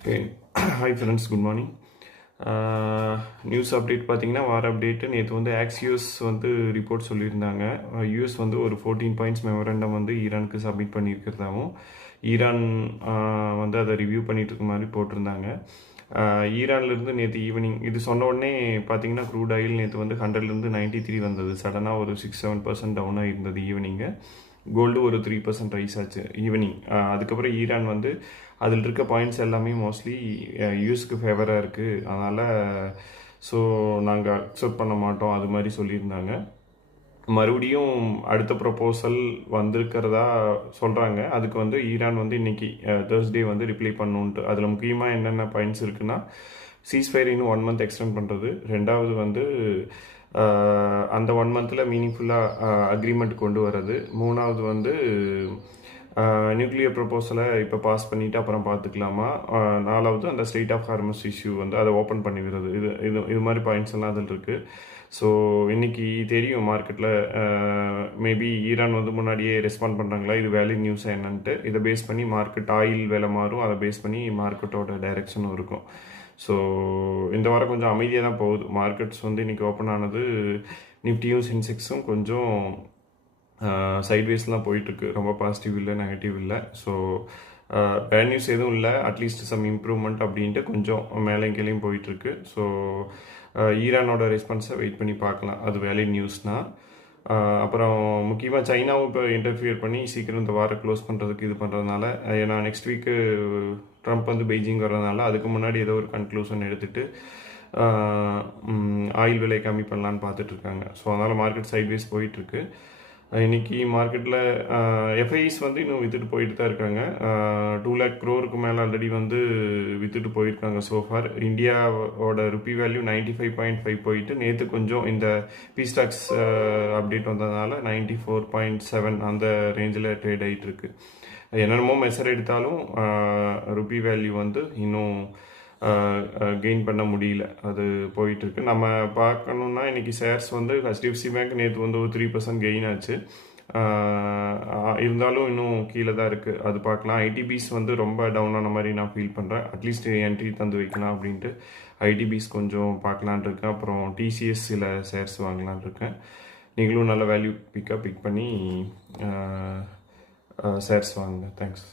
Okay. Hi friends, good morning. News update பார்த்தீங்கன்னா, வார update நேற்று வந்து ஆக்சியோஸ் வந்து ரிப்போர்ட் சொல்லியிருந்தாங்க. யூஎஸ் வந்து ஒரு 14 பாயிண்ட்ஸ் மெமரண்டம் வந்து ஈரானுக்கு சப்மிட் பண்ணியிருக்கிறதாகவும், ஈரான் வந்து அதை ரிவ்யூ பண்ணிட்டு இருக்க மாதிரி போட்டிருந்தாங்க. ஈரான்லேருந்து நேற்று ஈவினிங் இது சொன்ன உடனே பார்த்தீங்கன்னா, க்ரூட் ஆயில் நேற்று வந்து 100லேருந்து 93 வந்தது. சடனாக ஒரு 6-7% டவுனாக இருந்தது ஈவினிங்கு. கோல்டு ஒரு 3% ரைஸ் ஆச்சு ஈவினிங். அதுக்கப்புறம் ஈரான் வந்து அதில் இருக்க பாயிண்ட்ஸ் எல்லாமே மோஸ்ட்லி யூஎஸ்க்கு ஃபேவராக இருக்குது, அதனால் ஸோ நாங்கள் அக்செப்ட் பண்ண மாட்டோம் அது மாதிரி சொல்லியிருந்தாங்க. மறுபடியும் அடுத்த ப்ரொப்போசல் வந்திருக்கிறதா சொல்கிறாங்க. அதுக்கு வந்து ஈரான் வந்து இன்னைக்கு தேர்ஸ்டே வந்து ரிப்ளை பண்ணுன்ட்டு. அதில் முக்கியமாக என்னென்ன பாயிண்ட்ஸ் இருக்குன்னா, சீஸ்ஃபயர் இன்னும் 1 மந்த் எக்ஸ்டெண்ட் பண்ணுறது, ரெண்டாவது வந்து அந்த 1 மந்தில் மீனிங்ஃபுல்லாக அக்ரிமெண்ட் கொண்டு வர்றது, மூணாவது வந்து நியூக்ளியர் ப்ரொப்போசலை இப்போ பாஸ் பண்ணிவிட்டு அப்புறம் பார்த்துக்கலாமா, நாலாவது அந்த ஸ்டேட் ஆஃப் ஹார்மஸ் இஷ்யூ வந்து அதை ஓப்பன் பண்ணிவிடுறது. இது இது இது மாதிரி பாயிண்ட்ஸ் எல்லாம் அதில் இருக்குது. ஸோ இன்றைக்கி தெரியும் மார்க்கெட்டில் மேபி ஈரான் வந்து முன்னாடியே ரெஸ்பாண்ட் பண்ணுறாங்களா, இது வேலிட் நியூஸாக என்னன்ட்டு. இதை பேஸ் பண்ணி மார்க்கெட் ஆயில் விலை மாறும், அதை பேஸ் பண்ணி மார்க்கெட்டோட டைரெக்ஷனும் இருக்கும். ஸோ இந்த வாரம் கொஞ்சம் அமைதியாக தான் போகுது மார்க்கெட்ஸ். வந்து இன்றைக்கி ஓப்பன் ஆனது நிஃப்டியும் சென்செக்ஸும் கொஞ்சம் சைட்வேஸ்லாம் போயிட்டுருக்கு. ரொம்ப பாசிட்டிவ் இல்லை, நெகட்டிவ் இல்லை. ஸோ பேட் நியூஸ் எதுவும் இல்லை, அட்லீஸ்ட் சம் இம்ப்ரூவ்மெண்ட் அப்படின்ட்டு கொஞ்சம் மேலே கீழேயும் போயிட்டுருக்கு. ஸோ ஈரானோட ரெஸ்பான்ஸை வெயிட் பண்ணி பார்க்கலாம், அது வேலிட் நியூஸ்னால். அப்புறம் முக்கியமாக சைனாவும் இப்போ இன்டர்ஃபியர் பண்ணி சீக்கிரம் இந்த வாரம் க்ளோஸ் பண்ணுறதுக்கு இது பண்ணுறதுனால, ஏன்னா நெக்ஸ்ட் வீக்கு ட்ரம்ப் வந்து பெய்ஜிங் வர்றதுனால அதுக்கு முன்னாடி ஏதோ ஒரு கன்க்ளூஷன் எடுத்துகிட்டு ஆயில் விலை கம்மி பண்ணலான்னு பார்த்துட்ருக்காங்க. ஸோ அதனால் மார்க்கெட் சைட்வேஸ் போயிட்டுருக்கு. இன்றைக்கி மார்க்கெட்டில் எஃப்ஐஸ் வந்து இன்னும் விற்றுட்டு போயிட்டு தான் இருக்காங்க. 2 lakh crore மேலே ஆல்ரெடி வந்து விற்றுட்டு போயிருக்காங்க சோஃபார். இந்தியாவோட ருப்பி வேல்யூ 95.5 போயிட்டு, நேற்று கொஞ்சம் இந்த பிஸ்டாக்ஸ் அப்டேட் வந்ததுனால 94.7 அந்த ரேஞ்சில் ட்ரேட் ஆகிட்டுருக்கு. என்னென்னமோ மெஷர் எடுத்தாலும் ருப்பி வேல்யூ வந்து இன்னும் கெயின் பண்ண முடியல, அது போயிட்டுருக்கு. நம்ம பார்க்கணுன்னா இன்றைக்கி ஷேர்ஸ் வந்து HDFC பேங்க் நேற்று வந்து ஒரு 3% கெயின் ஆச்சு. இருந்தாலும் இன்னும் கீழே தான் இருக்குது, அது பார்க்கலாம். ஐடிபிஸ் வந்து ரொம்ப டவுனான மாதிரி நான் ஃபீல் பண்ணுறேன். அட்லீஸ்ட் என்ட்ரி தந்து வைக்கலாம் அப்படின்ட்டு ஐடிபிஸ் கொஞ்சம் பார்க்கலான் இருக்கேன். அப்புறம் டிசிஎஸ் சில ஷேர்ஸ் வாங்கலான் இருக்கேன். நீங்களும் நல்ல வேல்யூ பிக் பண்ணி ஷேர்ஸ் வாங்குங்க. தேங்க்ஸ்.